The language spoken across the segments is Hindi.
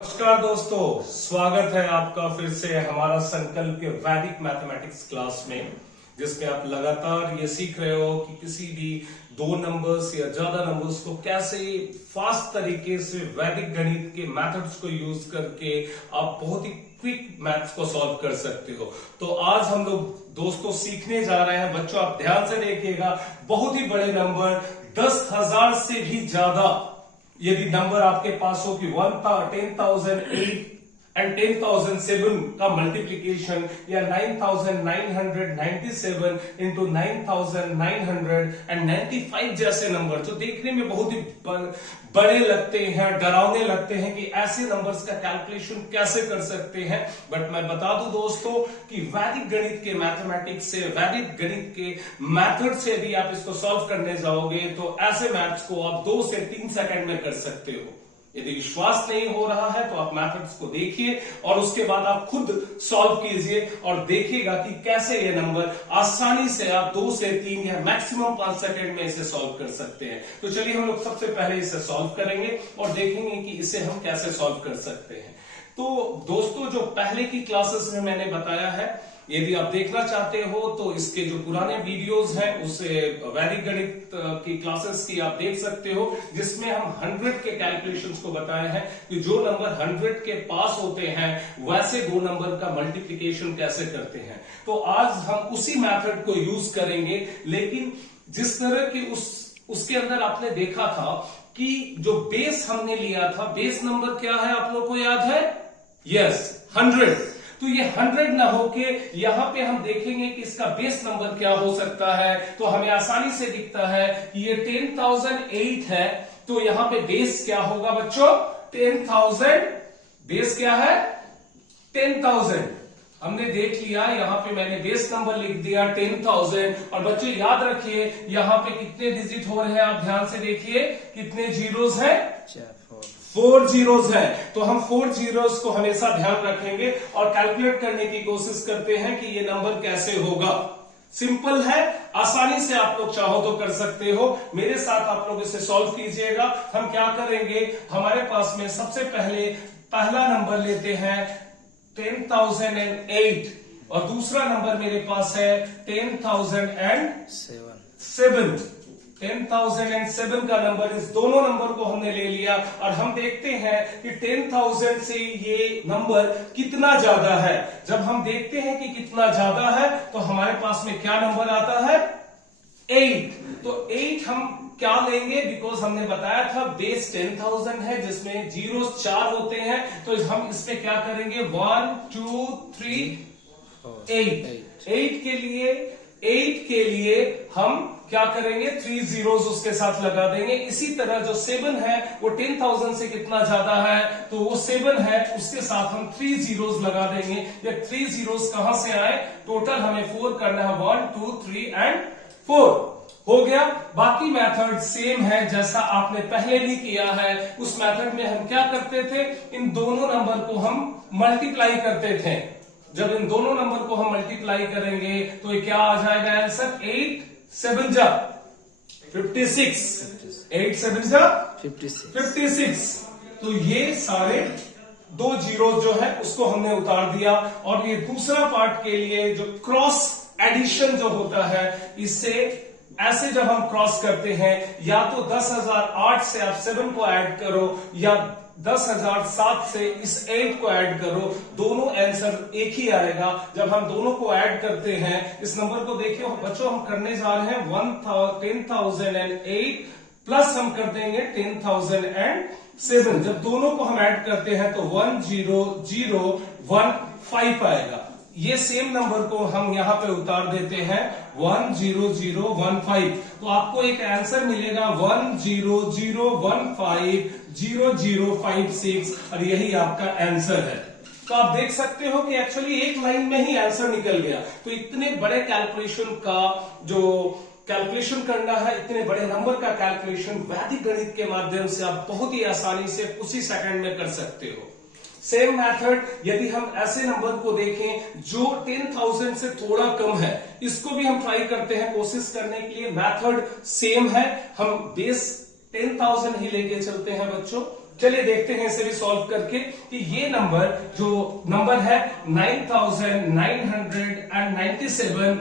नमस्कार दोस्तों, स्वागत है आपका फिर से हमारा संकल्प के वैदिक मैथमेटिक्स क्लास में, जिसमें आप लगातार ये सीख रहे हो कि किसी भी दो नंबर्स या ज्यादा नंबर्स को कैसे फास्ट तरीके से वैदिक गणित के मेथड्स को यूज करके आप बहुत ही क्विक मैथ्स को सॉल्व कर सकते हो। तो आज हम लोग दोस्तों सीखने जा रहे हैं। बच्चों आप ध्यान से देखिएगा, बहुत ही बड़े नंबर 10,000 से भी ज्यादा यदि नंबर आपके पास हो कि 10,008 एंड 10,007 का मल्टीप्लीकेशन या 9,997 इंटू 9,995 जैसे नंबर जो देखने में बहुत ही बड़े लगते हैं, डरावने लगते हैं कि ऐसे नंबर्स का कैलकुलेशन कैसे कर सकते हैं। बट मैं बता दूं दोस्तों कि वैदिक गणित के मैथमेटिक्स से, वैदिक गणित के मेथड से यदि आप इसको सॉल्व करने जाओगे तो ऐसे मैथ्स को आप 2 से 3 सेकंड में कर सकते हो। यदि विश्वास नहीं हो रहा है तो आप मैथड्स को देखिए और उसके बाद आप खुद सॉल्व कीजिए और देखिएगा कि कैसे ये नंबर आसानी से आप 2 से 3 या मैक्सिमम 5 सेकंड में इसे सॉल्व कर सकते हैं। तो चलिए हम लोग सबसे पहले इसे सॉल्व करेंगे और देखेंगे कि इसे हम कैसे सॉल्व कर सकते हैं। तो दोस्तों, जो पहले की क्लासेस में मैंने बताया है, यदि आप देखना चाहते हो तो इसके जो पुराने वीडियोस हैं उसे वैदिक गणित की क्लासेस की आप देख सकते हो, जिसमें हम 100 के कैलकुलेशंस को बताए हैं कि जो नंबर 100 के पास होते हैं वैसे दो नंबर का मल्टीप्लिकेशन कैसे करते हैं। तो आज हम उसी मेथड को यूज करेंगे, लेकिन जिस तरह की उसके अंदर आपने देखा था कि जो बेस हमने लिया था, बेस नंबर क्या है आप लोग को याद है? यस, 100। तो ये 100 ना होके यहां पे हम देखेंगे कि इसका बेस नंबर क्या हो सकता है। तो हमें आसानी से दिखता है कि ये 10,008 है, तो यहां पे बेस क्या होगा बच्चों? 10,000। बेस क्या है? 10,000। हमने देख लिया, यहां पे मैंने बेस नंबर लिख दिया 10,000। और बच्चों याद रखिए यहां पे कितने डिजिट हो रहे हैं, आप ध्यान से देखिए कितने जीरोस हैं? 4 जीरोस है। तो हम 4 जीरोस को हमेशा ध्यान रखेंगे और कैलकुलेट करने की कोशिश करते हैं कि ये नंबर कैसे होगा। सिंपल है, आसानी से आप लोग चाहो तो कर सकते हो। मेरे साथ आप लोग इसे सॉल्व कीजिएगा। हम क्या करेंगे, हमारे पास में सबसे पहले पहला नंबर लेते हैं 10,008 और दूसरा नंबर मेरे पास है 10,007। 10,007 का नंबर, इस दोनों नंबर को हमने ले लिया और हम देखते हैं कि 10,000 से ये नंबर कितना ज्यादा है। जब हम देखते हैं कि कितना ज्यादा है तो हमारे पास में क्या नंबर आता है? 8। तो 8 हम क्या लेंगे, बिकॉज हमने बताया था बेस 10,000 है जिसमें जीरो 4 होते हैं। तो हम इस पे क्या करेंगे? 1 2 3 8। 8 के लिए हम क्या करेंगे? 3 जीरोस उसके साथ लगा देंगे। इसी तरह जो 7 है वो 10,000 से कितना ज्यादा है, तो वो 7 है, उसके साथ हम 3 जीरोस लगा देंगे। ये 3 जीरोस कहां से आए? टोटल हमें 4 करना है, 1 2 3 एंड 4 हो गया। बाकी मेथड सेम है जैसा आपने पहले भी किया है। उस मेथड में हम क्या करते थे? इन दोनों नंबर को हम मल्टीप्लाई करते थे। जब इन दोनों नंबर को हम मल्टीप्लाई करेंगे तो ये क्या आ जाएगा आंसर? 8 7 जा 56। 8 7 जा 56। तो ये सारे 2 जीरो जो है उसको हमने उतार दिया। और ये दूसरा पार्ट के लिए जो क्रॉस एडिशन जो होता है, इससे ऐसे जब हम क्रॉस करते हैं, या तो 10,008 से आप 7 को ऐड करो या 10,007 से इस 8 को ऐड करो, दोनों आंसर एक ही आएगा। जब हम दोनों को ऐड करते हैं, इस नंबर को देखिए बच्चों, हम करने जा रहे हैं 10,008 प्लस हम कर देंगे 10,007। जब दोनों को हम ऐड करते हैं तो 10015 आएगा। ये सेम नंबर को हम यहां पे उतार देते हैं 10015। तो आपको एक आंसर मिलेगा 100150056 और यही आपका आंसर है। तो आप देख सकते हो कि एक्चुअली एक लाइन में ही आंसर निकल गया। तो इतने बड़े कैलकुलेशन का जो कैलकुलेशन करना है, इतने बड़े नंबर का कैलकुलेशन वैदिक गणित के माध्यम से आप बहुत ही आसानी से उसी सेकंड में कर सकते हो। सेम मेथड यदि हम ऐसे नंबर को देखें जो 10,000 से थोड़ा कम है, इसको भी हम ट्राई करते हैं कोशिश करने के लिए। मेथड सेम है, हम बेस 10,000 ही लेके चलते हैं बच्चों। चलिए देखते हैं इसे भी सॉल्व करके कि ये नंबर जो नंबर है 9997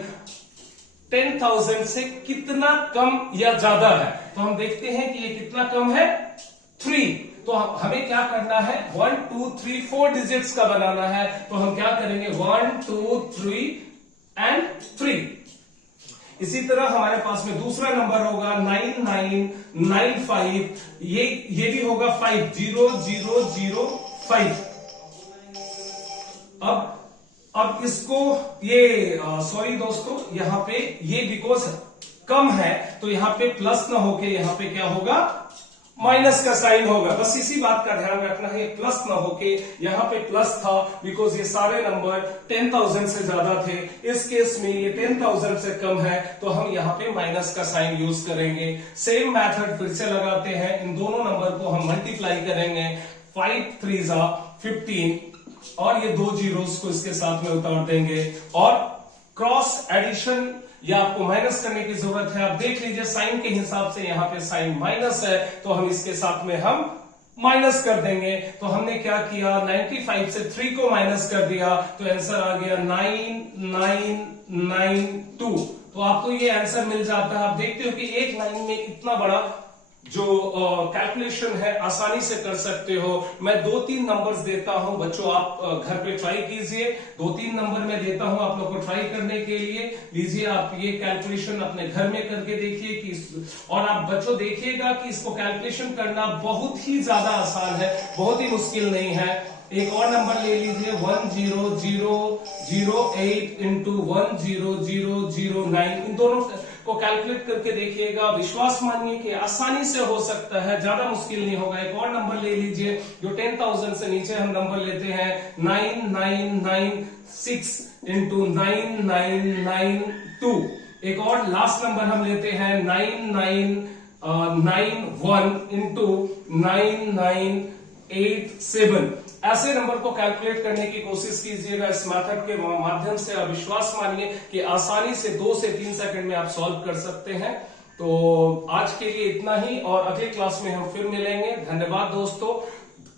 10,000 से कितना कम या ज्यादा है। तो हम देखते हैं कि ये कितना कम है, 3। तो हमें क्या करना है, 1 2 3 4 डिजिट्स का बनाना है। तो हम क्या करेंगे, 1 2 3 एंड 3। इसी तरह हमारे पास में दूसरा नंबर होगा 9995, ये भी होगा 50,005। अब इसको ये सॉरी दोस्तों, यहां पे ये बिकॉज कम है तो यहां पे प्लस ना होके यहां पे क्या होगा, माइनस का साइन होगा। बस इसी बात का ध्यान रखना है, प्लस ना होके यहां पे प्लस था बिकॉज ये सारे नंबर 10,000 से ज्यादा थे। इस केस में ये 10,000 से कम है तो हम यहाँ पे माइनस का साइन यूज करेंगे। सेम मेथड फिर से लगाते हैं, इन दोनों नंबर को हम मल्टीप्लाई करेंगे। 5 3 15 और ये 2 जीरोस को इसके साथ में उतार देंगे और क्रॉस एडिशन या आपको माइनस करने की जरूरत है। आप देख लीजिए साइन के हिसाब से यहाँ पे साइन माइनस है तो हम इसके साथ में हम माइनस कर देंगे। तो हमने क्या किया, 95 से 3 को माइनस कर दिया तो आंसर आ गया 9992। तो आपको ये आंसर मिल जाता है। आप देखते हो कि एक लाइन में इतना बड़ा जो कैलकुलेशन है आसानी से कर सकते हो। मैं 2-3 नंबर्स देता हूं बच्चों, आप घर पे ट्राई कीजिए। 2-3 नंबर मैं देता हूं आप लोग को ट्राई करने के लिए। लीजिए आप ये कैलकुलेशन अपने घर में करके देखिए कि और आप बच्चों देखिएगा कि इसको कैलकुलेशन करना बहुत ही ज्यादा आसान है, बहुत ही मुश्किल नहीं है। एक और नंबर ले लीजिए 10008 इंटू 10009। इन दोनों को कैलकुलेट करके देखिएगा, विश्वास मानिए कि आसानी से हो सकता है, ज्यादा मुश्किल नहीं होगा। एक और नंबर ले लीजिए जो 10,000 से नीचे हम नंबर लेते हैं 9996 इंटू 9992। एक और लास्ट नंबर हम लेते हैं 9991 इंटू 9987। ऐसे नंबर को कैलकुलेट करने की कोशिश कीजिएगा इस मेथड के माध्यम से, और विश्वास मानिए कि आसानी से 2 से 3 सेकंड में आप सॉल्व कर सकते हैं। तो आज के लिए इतना ही और अगली क्लास में हम फिर मिलेंगे। धन्यवाद दोस्तों।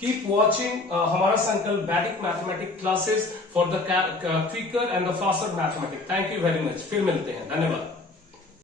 कीप वॉचिंग हमारा Sankalp Vedic mathematics classes for the quicker and the faster mathematics. Thank you very much. फिर मिलते हैं, धन्यवाद।